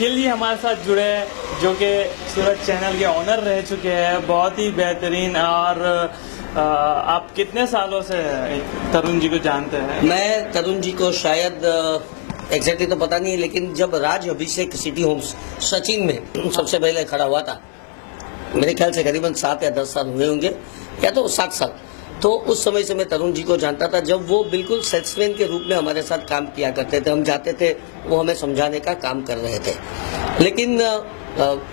निखिल जी हमारे साथ जुड़े हैं, जो कि सूरज चैनल के ऑनर रह चुके हैं, बहुत ही बेहतरीन। और आप कितने सालों से तरुण जी को जानते हैं? मैं तरुण जी को शायद एग्जैक्टली तो पता नहीं है, लेकिन जब राज अभिषेक सिटी होम्स सचिन में सबसे पहले खड़ा हुआ था, मेरे ख्याल से करीबन 7 या 10 साल हुए होंगे, या तो 7 साल। तो उस समय से मैं तरुण जी को जानता था, जब वो बिल्कुल सेल्समैन के रूप में हमारे साथ काम किया करते थे। हम जाते थे, वो हमें समझाने का काम कर रहे थे। लेकिन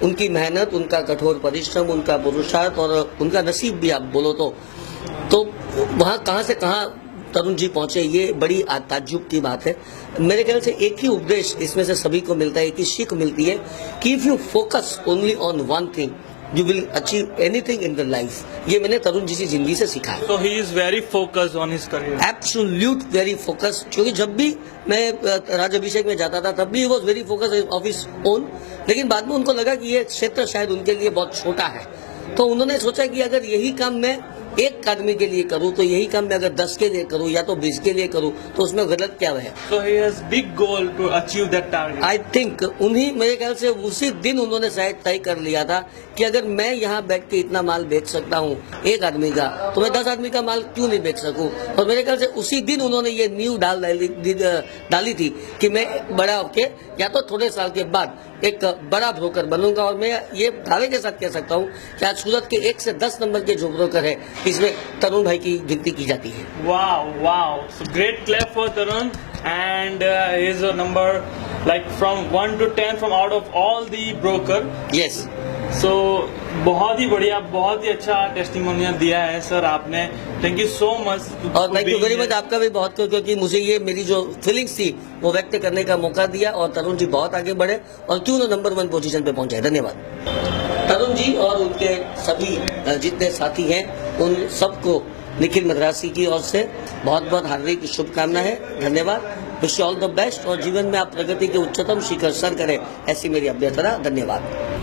उनकी मेहनत, उनका कठोर परिश्रम, उनका पुरुषार्थ और उनका नसीब भी आप बोलो तो वहाँ कहाँ से कहाँ तरुण जी पहुंचे, ये बड़ी ताज्जुब की बात है। मेरे ख्याल से एक ही उपदेश इसमें से सभी को मिलता है, एक ही सीख मिलती है कि if you focus only on one thing you will achieve anything in the life. ये मैंने तरुण जी की जिंदगी से सीखा है। तो he is very focused on his career. Absolute very focused, क्योंकि जब भी मैं राज अभिषेक में जाता था तब भी was very focused of his own. लेकिन बाद में उनको लगा कि ये क्षेत्र शायद उनके लिए बहुत छोटा है, तो उन्होंने सोचा कि अगर यही काम मैं एक आदमी के लिए करूं, तो यही काम मैं अगर 10 के लिए करूं या तो 20 के लिए करूं, तो उसमें गलत क्या है। So he has big goal to achieve that target. I think उन्हीं, मेरे ख्याल से उसी दिन उन्होंने शायद तय कर लिया था कि अगर मैं यहाँ बैठ के इतना माल बेच सकता हूँ एक आदमी का, तो मैं 10 आदमी का माल क्यों नहीं बेच सकूं। और मेरे ख्याल से उसी दिन उन्होंने ये नींव डाली थी कि मैं बड़ा होके या तो थोड़े साल के बाद एक बड़ा ब्रोकर बनूंगा। और मैं ये दावे के साथ कह सकता हूँ कि आज सूरत के 1 से 10 नंबर के जो ब्रोकर है, इसमें तरुण भाई की गिनती की जाती है। Wow. So great clap for Tarun. And his number like from 1 to 10 from out of all the broker. Yes. So बहुत ही बढ़िया, बहुत ही अच्छा टेस्टिमोनियल दिया है सर आपने। Thank you so much. और थैंक यू वेरी मच आपका भी बहुत, क्योंकि मुझे ये मेरी जो फीलिंग्स थी वो व्यक्त करने का मौका दिया, और तरुण जी बहुत आगे बढ़े और क्यों ना नंबर 1 पोजीशन पे पहुंचे। धन्यवाद तरुण जी और उनके सभी जितने साथी हैं, उन सबको निखिल मद्रासी की ओर से बहुत बहुत हार्दिक शुभकामना है। धन्यवाद। Wish you all the best, और जीवन में आप प्रगति के उच्चतम शिखर सर करें, ऐसी मेरी अभ्यर्थना। धन्यवाद।